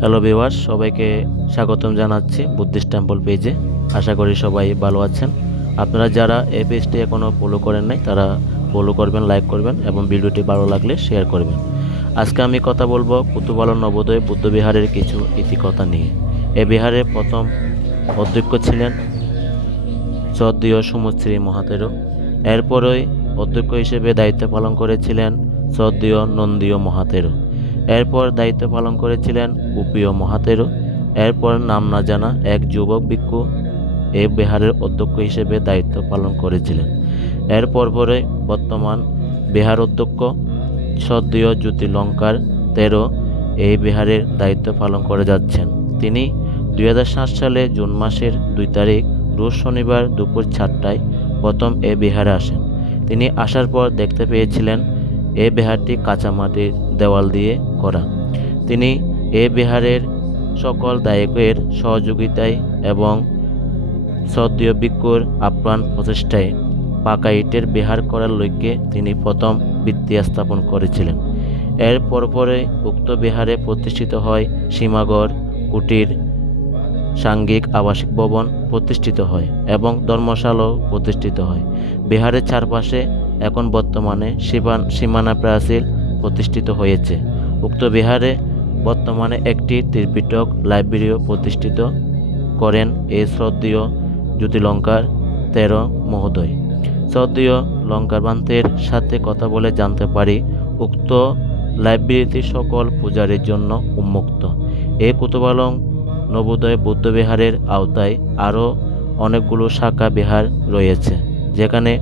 Hello viewers সবাইকে স্বাগতম জানাচ্ছি বুদ্ধিস্ট টেম্পল পেজে আশা করি সবাই ভালো আছেন। আপনারা যারা এই পেজটি এখনও ফলো করেন নাই, তারা ফলো করবেন লাইক করবেন এবং ভিডিওটি ভালো লাগলে শেয়ার করবেন। আজকে আমি কথা বলব কুতুবালন নবোদয় বুদ্ধবিহারের কিছু ইতিকথা নিয়ে। এ বিহারে প্রথম অধ্যক্ষ ছিলেন সদ্দীয় সুমশ্রী মহাতেরো এরপরই অধ্যক্ষ হিসেবে দায়িত্ব পালন করেছিলেন সদ্দীয় নন্দীয় মহাতেরো এরপর দায়িত্ব পালন করেছিলেন উপীয় মহাতেরো। এরপর নাম না জানা এক যুবক ভিক্ষু এ বিহারের অধ্যক্ষ হিসেবে দায়িত্ব পালন করেছিলেন। এর পরপরে বর্তমান বিহার অধ্যক্ষ সদ্দীয় জ্যোতিলঙ্কার তেরো এই বিহারের দায়িত্ব পালন করে যাচ্ছেন। তিনি দুই হাজার সাত সালে জুন মাসের দুই তারিখ রোজ শনিবার দুপুর চারটায় প্রথম এ বিহারে আসেন। তিনি আসার পর দেখতে পেয়েছিলেন এ বিহারটি কাঁচামাটির দেওয়াল দিয়ে করা। তিনি এ বিহারের সকল দায়কের সহযোগিতায় এবং সদ্য ভিক্ষুর আপ্রাণ প্রচেষ্টায় পাকা ইটের বিহার করার লক্ষ্যে তিনি প্রথম ভিত্তি স্থাপন করেছিলেন। এর পরপরে উক্ত বিহারে প্রতিষ্ঠিত হয় সীমাগড়, কুটির, সাঙ্গিক আবাসিক ভবন প্রতিষ্ঠিত হয় এবং ধর্মশালাও প্রতিষ্ঠিত হয়। বিহারের চারপাশে এখন বর্তমানে সীমানা প্রাচীর প্রতিষ্ঠিত হয়েছে। উক্ত বিহারে বর্তমানে একটি ত্রিপিটক লাইব্রেরিও প্রতিষ্ঠিত করেন এই শ্রদ্ধেয় জ্যোতিলঙ্কার তেরো মহোদয়। শ্রদ্ধেয় লঙ্কারবান্তের সাথে কথা বলে জানতে পারি, উক্ত লাইব্রেরিটি সকল পূজারীর জন্য উন্মুক্ত। এই কুতুবালং নবোদয় বৌদ্ধবিহারের আওতায় আরও অনেকগুলো শাখা বিহার রয়েছে, যেখানে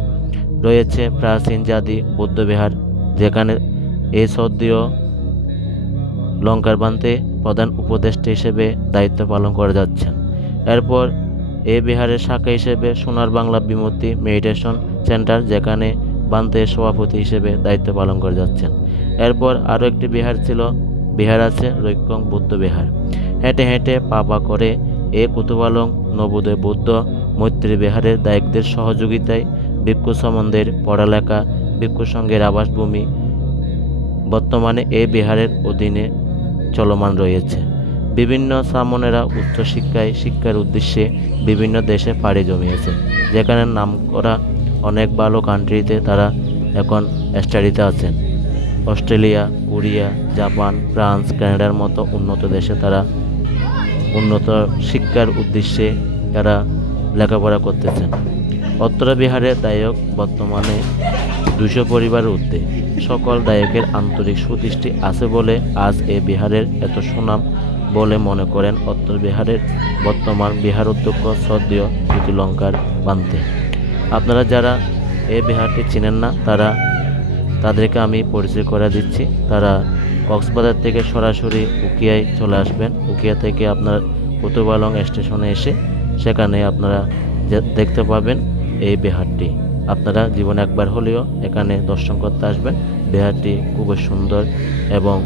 রয়েছে প্রাচীন জাতি বৌদ্ধবিহার যেখানে এই সদ্যীয় লঙ্কার বান্তে প্রধান উপদেষ্টা হিসেবে দায়িত্ব পালন করে যাচ্ছেন। এরপর এ বিহারের শাখা হিসেবে সোনার বাংলা বিমূর্তি মেডিটেশন সেন্টার, যেখানে বান্তের সভাপতি হিসেবে দায়িত্ব পালন করে যাচ্ছেন। এরপর আরও একটি বিহার ছিল, বিহার আছে রৈক্যং বৌদ্ধ বিহার। হেঁটে হেঁটে পা পা করে এ কুতুবালং নবোদয় বৌদ্ধ মৈত্রী বিহারের দায়িকদের সহযোগিতায় ভিক্ষু সম্বন্ধের পড়ালেখা ভিক্ষু সঙ্গের আবাসভূমি বর্তমানে এ বিহারের অধীনে চলমান রয়েছে। বিভিন্ন সামনেরা উচ্চশিক্ষায় শিক্ষার উদ্দেশ্যে বিভিন্ন দেশে পাড়ি জমিয়েছে, যেখানে নাম করা অনেক ভালো কান্ট্রিতে তারা এখন স্টাডিতে আছেন। অস্ট্রেলিয়া, কোরিয়া, জাপান, ফ্রান্স, কানাডার মতো উন্নত দেশে তারা উন্নত শিক্ষার উদ্দেশ্যে তারা লেখাপড়া করতেছেন। অত্র বিহারের দায়ক বর্তমানে দুশো পরিবারের ঊর্ধ্বে সকল দায়কের আন্তরিক সুদৃষ্টি আছে বলে আজ এ বিহারের এত সুনাম বলে মনে করেন অত্র বিহারের বর্তমান বিহার অধ্যক্ষ সদ্য জ্যোতিলঙ্কার বান্তে। আপনারা যারা এই বিহারটি চিনেন না, তারা তাদেরকে আমি পরিচয় করে দিচ্ছি। তারা কক্সবাজার থেকে সরাসরি উকিয়ায় চলে আসবেন। উকিয়া থেকে আপনার কুতুবালং স্টেশনে এসে সেখানে আপনারা দেখতে পাবেন এই বিহারটি। আপনারা জীবনে একবার হলেও এখানে দর্শন করতে আসবেন। বিহারটি খুবই সুন্দর এবং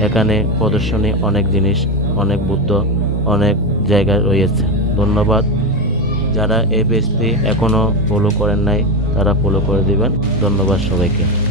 এখানে প্রদর্শনী অনেক জিনিস, অনেক বুদ্ধ, অনেক জায়গা রয়েছে। ধন্যবাদ। যারা এই পেজটি এখনও ফলো করেন নাই, তারা ফলো করে দিবেন। ধন্যবাদ সবাইকে।